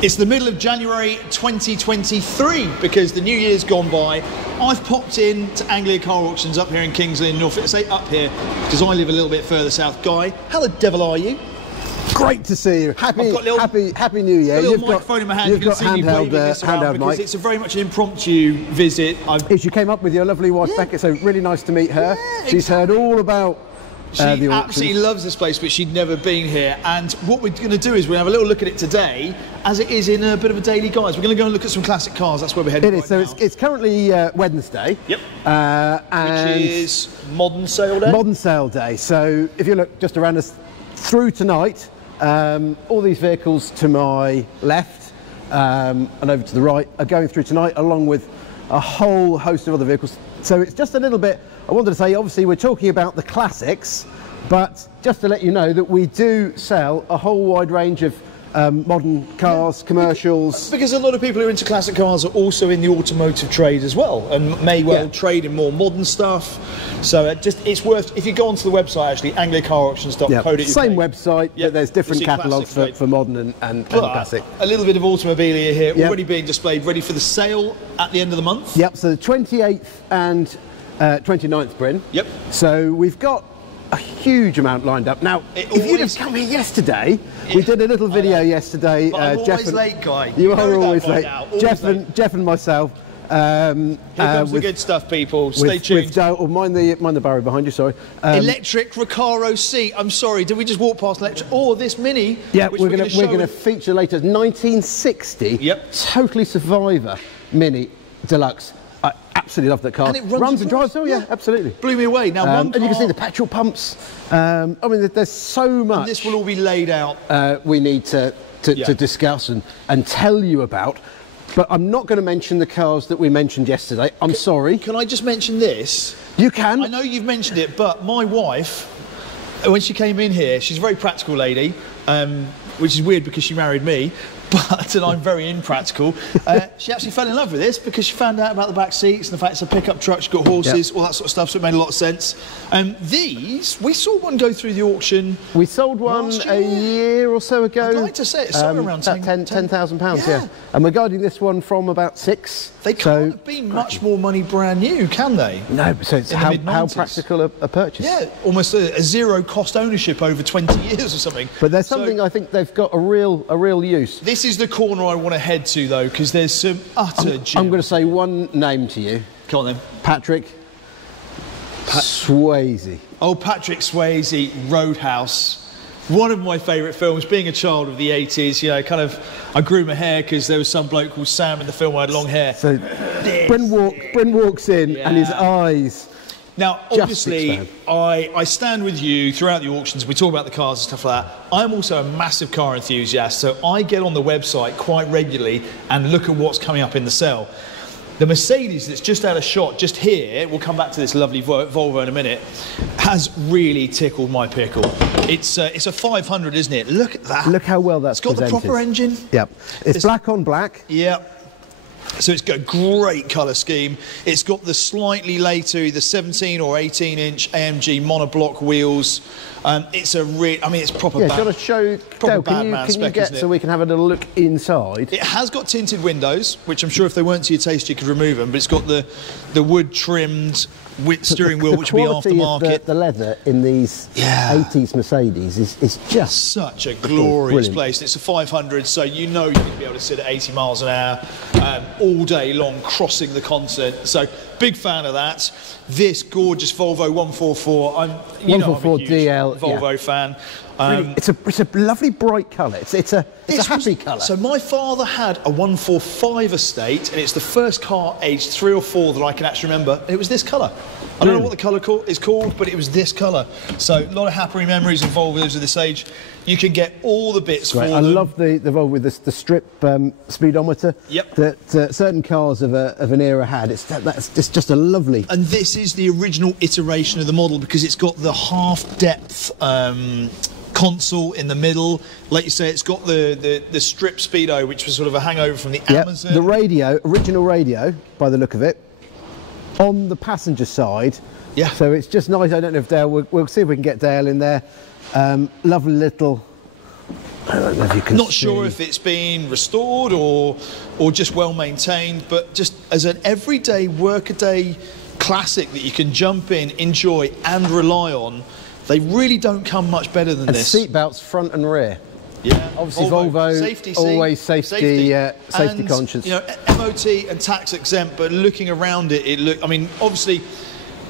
It's the middle of January 2023 because the new year's gone by. I've popped in to Anglia Car Auctions up here in Kingsley in Norfolk. I say up here because I live a little bit further south. Guy, how the devil are you? Great to see you. Happy New Year. You've got microphone in my hand. You've got handheld mic. It's a very much an impromptu visit. She came up with your lovely wife Becca, so really nice to meet her. Yeah, she's heard all about she absolutely loves this place, but she'd never been here. And what we're going to do is we're going to have a little look at it today, as it is in a bit of a daily guise. We're going to go and look at some classic cars. That's where we're heading. It is. So it's currently Wednesday. Yep. And which is Modern Sale Day. Modern Sale Day. So if you look just around us through tonight, all these vehicles to my left and over to the right are going through tonight, along with a whole host of other vehicles. So it's just a little bit, I wanted to say, obviously we're talking about the classics, but just to let you know that we do sell a whole wide range of modern cars, commercials. Because a lot of people who are into classic cars are also in the automotive trade as well, and may well trade in more modern stuff. So it's worth, if you go onto the website actually, angliacarauctions.co.uk. Same website, but there's different catalogues for modern and classic. A little bit of automobilia here, already being displayed, ready for the sale at the end of the month. Yep, so the 28th and 29th, Bryn. Yep. So we've got a huge amount lined up. Now, if you'd have come here yesterday, we did a little video yesterday. But I'm always late, Guy. You are always late. Jeff and myself. Here comes the good stuff, people. Stay tuned. Mind the barrier behind you, sorry. Electric Recaro seat. I'm sorry, did we just walk past electric? Oh, this Mini. Yeah, we're going to feature later. 1960. Yep. Totally Survivor Mini Deluxe. I absolutely love that car. And it runs and drives. Oh yeah, absolutely. Blew me away. Now, and you can see the petrol pumps. I mean, there's so much. And this will all be laid out. We need to discuss and tell you about. But I'm not going to mention the cars that we mentioned yesterday. I'm sorry. Can I just mention this? You can. I know you've mentioned it, but my wife, when she came in here, she's a very practical lady, which is weird because she married me. And I'm very impractical. She actually fell in love with this because she found out about the back seats and the fact it's a pickup truck, she's got horses, all that sort of stuff, so it made a lot of sense. These, we saw one go through the auction. We sold one a year or so ago. I'd like to say it's somewhere around £10,000, yeah. And we're guiding this one from about 6. They can't have been much more money brand new, can they? No, so it's how practical a purchase. Yeah, almost a zero cost ownership over 20 years or something. But there's something I think they've got a real use. This is the corner I want to head to, though, because there's some utter gems. I'm going to say one name to you. Come on, then. Patrick Swayze. Oh, Patrick Swayze, Roadhouse. One of my favourite films, being a child of the 80s, you know, kind of, I grew my hair because there was some bloke called Sam in the film who had long hair. So Bryn walks in and his eyes. Now, obviously, I stand with you throughout the auctions. We talk about the cars and stuff like that. I'm also a massive car enthusiast, so I get on the website quite regularly and look at what's coming up in the sale. The Mercedes that's just out of shot, just here, we'll come back to this lovely Volvo in a minute, has really tickled my pickle. It's a 500, isn't it? Look at that. Look how well that's presented. It's got the proper engine. Yep. It's black on black. Yep. So it's got a great colour scheme. It's got the slightly later, the 17 or 18-inch AMG monoblock wheels. It's a it's proper. Yeah, got to show. Dale, can you get so we can have a little look inside? It has got tinted windows, which I'm sure if they weren't to your taste, you could remove them. But it's got the wood trimmed steering wheel, which will be aftermarket. The leather in these 80s Mercedes is just such a glorious place. It's a 500, so you know you're going to be able to sit at 80 miles an hour all day long, crossing the continent. So big fan of that. This gorgeous Volvo 144. I'm a huge DL Volvo fan. Really, it's a lovely bright colour. It's a happy colour. So my father had a 145 estate, and it's the first car aged 3 or 4 that I can actually remember. It was this colour. I don't know what the colour is called, but it was this colour. So a lot of happy memories of Volvos of this age. You can get all the bits for them. I love the Volvo with the strip speedometer. Yep. That certain cars of an era had. It's just a lovely. And this is the original iteration of the model because it's got the half-depth console in the middle. Like you say, it's got the strip speedo, which was sort of a hangover from the Amazon. The radio, original radio, by the look of it, on the passenger side. Yeah. So it's just nice. I don't know if Dale, we'll see if we can get Dale in there. Lovely little I don't know if you can Not see. sure if it's been restored or just well maintained, but just as an everyday workaday classic that you can jump in, enjoy and rely on, they really don't come much better than this. Seat belts front and rear. Yeah, obviously Volvo, safety, always safety and, conscious. You know, MOT and tax exempt, but looking around it, I mean, obviously,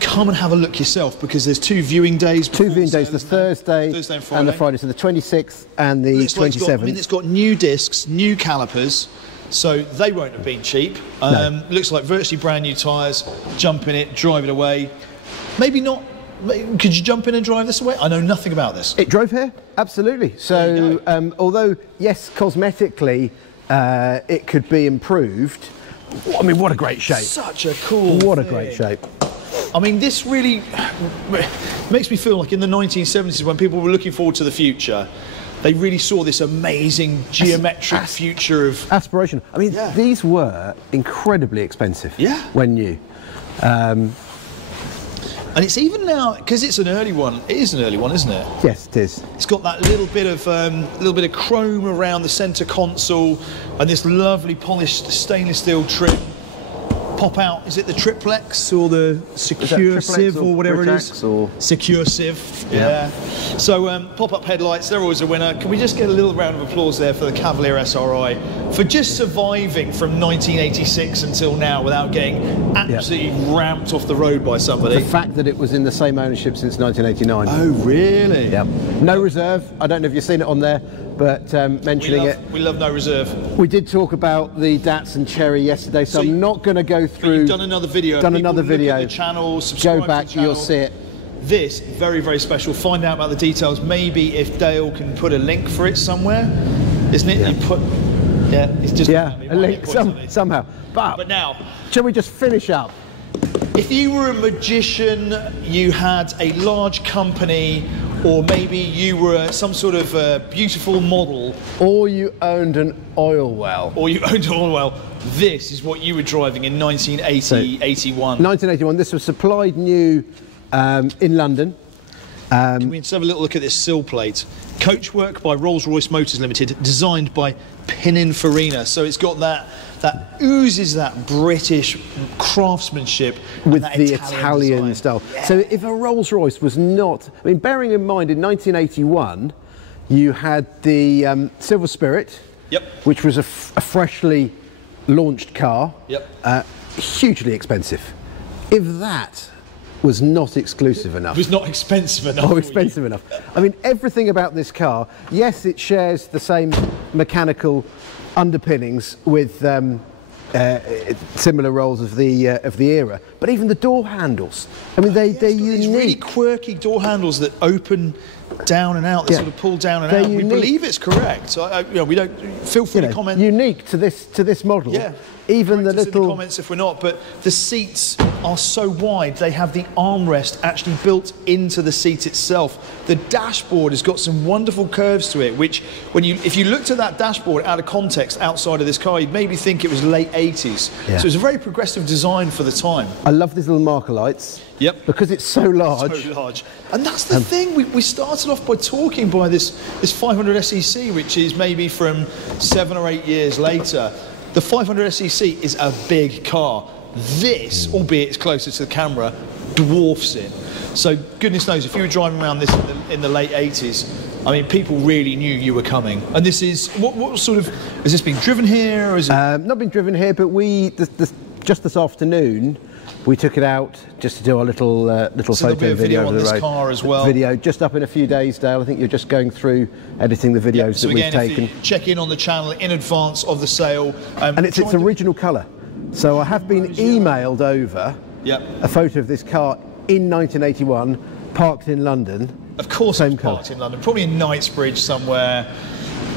come and have a look yourself because there's 2 viewing days. Two viewing days, the Thursday and the Friday, so the 26th and the 27th. I mean, it's got new discs, new calipers, so they won't have been cheap. No. Looks like virtually brand new tyres. Jump in it, drive it away. Maybe not. Could you jump in and drive this away? I know nothing about this. It drove here, absolutely. So, although yes, cosmetically, it could be improved. I mean, what a great shape! Such a cool. What a great shape! I mean, this really makes me feel like in the 1970s when people were looking forward to the future, they really saw this amazing geometric future of aspiration. I mean, these were incredibly expensive. Yeah. When new. And it's even now, because it's an early one, it is an early one, isn't it? Yes, it is. It's got that little bit of chrome around the centre console and this lovely polished stainless steel trim. Pop out, is it the triplex or the secure sieve or whatever it is? Or secure sieve, yeah. So pop-up headlights, they're always a winner. Can we just get a little round of applause there for the Cavalier SRI for just surviving from 1986 until now without getting absolutely ramped off the road by somebody? The fact that it was in the same ownership since 1989. Oh, really? Yeah. No reserve. I don't know if you've seen it on there, but mentioning it. We love no reserve. We did talk about the Datsun Cherry yesterday, so I'm not going to go through. You've done another video. Done another video. Look at the channel, subscribe go back, to the channel. you'll see it. This, very, very special. Find out about the details. Maybe if Dale can put a link for it somewhere. Isn't it? Yeah. You put, it's just a link somehow. But now, shall we just finish up? If you were a magician, you had a large company, or maybe you were some sort of beautiful model. Or you owned an oil well. This is what you were driving in 1980, 81. 1981, this was supplied new in London. Can we just have a little look at this sill plate? Coachwork by Rolls-Royce Motors Limited, designed by Pininfarina. So it's got that oozes that British craftsmanship with that the Italian style. Yeah. So if a Rolls-Royce was not, I mean, bearing in mind in 1981, you had the Silver Spirit, which was a freshly launched car, hugely expensive. If that was not exclusive enough. It was not expensive enough. Oh, expensive enough. I mean, everything about this car, yes, it shares the same mechanical underpinnings with similar rolls of the era, but even the door handles. I mean, they're unique. These really quirky door handles that open down and out. They sort of pull down and out. Unique. We believe it's correct. So, we don't feel free to comment. Unique to this model. Yeah. Even the little in the comments if we're not, but the seats are so wide. They have the armrest actually built into the seat itself. The dashboard has got some wonderful curves to it, which if you looked at that dashboard out of context outside of this car, you'd maybe think it was late 80s. Yeah. So it's a very progressive design for the time. I love these little marker lights. Yep. Because it's so large. So large. And that's the thing. We started off by talking by this 500 SEC, which is maybe from 7 or 8 years later. The 500 SEC is a big car. This, albeit it's closer to the camera, dwarfs it. So goodness knows, if you were driving around this in the late 80s, I mean, people really knew you were coming. And this is, what sort of, has this been driven here? Or is it? Not been driven here, but just this afternoon, we took it out just to do our little photo video on of the this road. car as well. Video just up in a few days, Dale. I think you're just going through editing the videos that we've taken. If you check in on the channel in advance of the sale. And it's its original colour. So I have been emailed over a photo of this car in 1981, parked in London. Of course, it's parked in London, probably in Knightsbridge somewhere.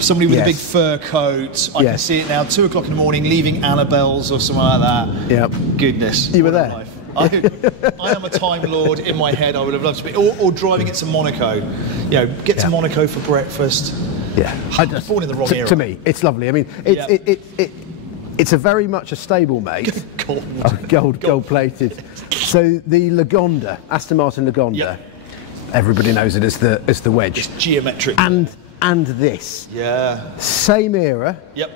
Somebody with a big fur coat. I can see it now, 2 o'clock in the morning, leaving Annabelle's or something like that. Yep. Goodness. You were there. I am a Time Lord in my head. I would have loved to be, or driving it to Monaco. Get to Monaco for breakfast. Yeah. I was born in the wrong era. To me, it's lovely. I mean, it's a very much a stablemate. Gold plated. So the Lagonda, Aston Martin Lagonda, everybody knows it as the wedge. It's geometric. And and this. Yeah. Same era. Yep.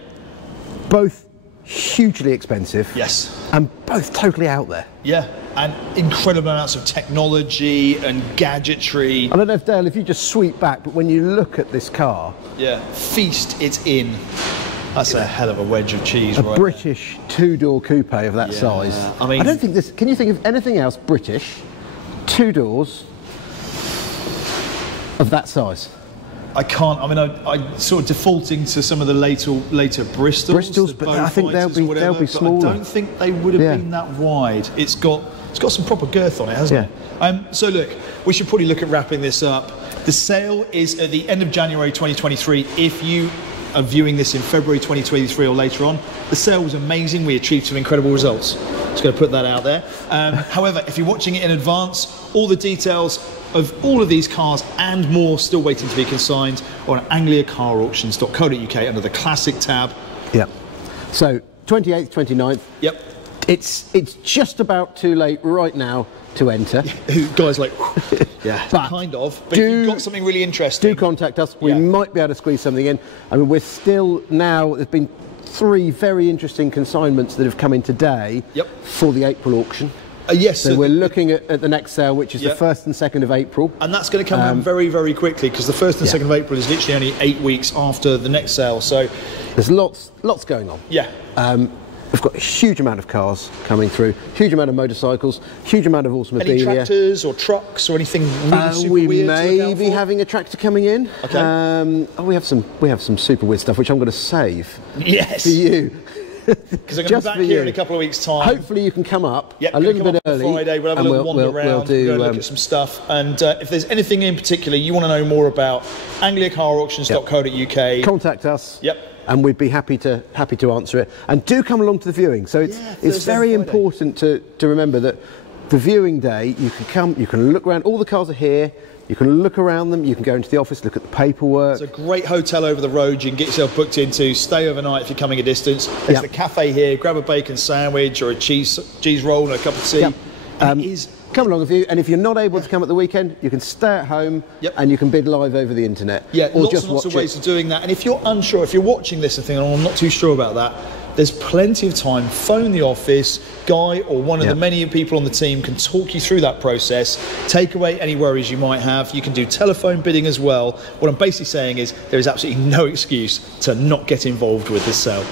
Both hugely expensive. Yes. And both totally out there. Yeah, and incredible amounts of technology and gadgetry. I don't know if, Dale, if you just sweep back, but when you look at this car... Yeah, feast it's in. That's a hell of a wedge of cheese, a right? British two-door coupe of that size. I mean... I don't think this... Can you think of anything else British, two doors, of that size? I can't. I mean, I'm sort of defaulting to some of the later Bristols, but I think they'll be smaller. I don't think they would have been that wide. It's got some proper girth on it, hasn't it? So look, we should probably look at wrapping this up. The sale is at the end of January 2023. If you are viewing this in February 2023 or later on, the sale was amazing. We achieved some incredible results. Just going to put that out there. However, if you're watching it in advance, all the details of all of these cars and more still waiting to be consigned on angliacarauctions.co.uk under the Classic tab. Yep. So 28th, 29th. Yep. It's just about too late right now to enter. Guys like, yeah, but kind of. But if you've got something really interesting, do contact us. We might be able to squeeze something in. I mean, we're still now. There's been 3 very interesting consignments that have come in today for the April auction. Yes. So we're looking at the next sale, which is the 1st and 2nd of April. And that's going to come in very, very quickly, because the 1st and 2nd of April is literally only 8 weeks after the next sale. So there's lots going on. Yeah. We've got a huge amount of cars coming through, huge amount of motorcycles, huge amount of automobilia. Any tractors or trucks or anything really super weird? We may be having a tractor coming in. Okay. We have some super weird stuff, which I'm going to save for you. Because I'm going to be back here in a couple of weeks' time. Hopefully you can come up a little bit early. Friday, we'll have a little wander around, we'll look at some stuff. And if there's anything in particular you want to know more about, angliacarauctions.co.uk. Contact us. Yep. And we'd be happy to answer it. And do come along to the viewing. So it's very important to remember that the viewing day, you can come, you can look around. All the cars are here. You can look around them, you can go into the office, look at the paperwork. It's a great hotel over the road you can get yourself booked into, stay overnight if you're coming a distance. There's the cafe here, grab a bacon sandwich or a cheese roll and a cup of tea. And it is... Come along with you, and if you're not able to come at the weekend, you can stay at home and you can bid live over the internet. Yeah, or lots of ways of doing that. And if you're unsure, if you're watching this and thinking, oh, I'm not too sure about that, there's plenty of time. Phone the office. Guy or one of the many people on the team can talk you through that process, take away any worries you might have. You can do telephone bidding as well. What I'm basically saying is there is absolutely no excuse to not get involved with this sale.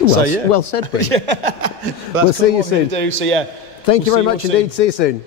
Well said, Bryn. We'll see you soon. So yeah. Thank you very much indeed. See you soon.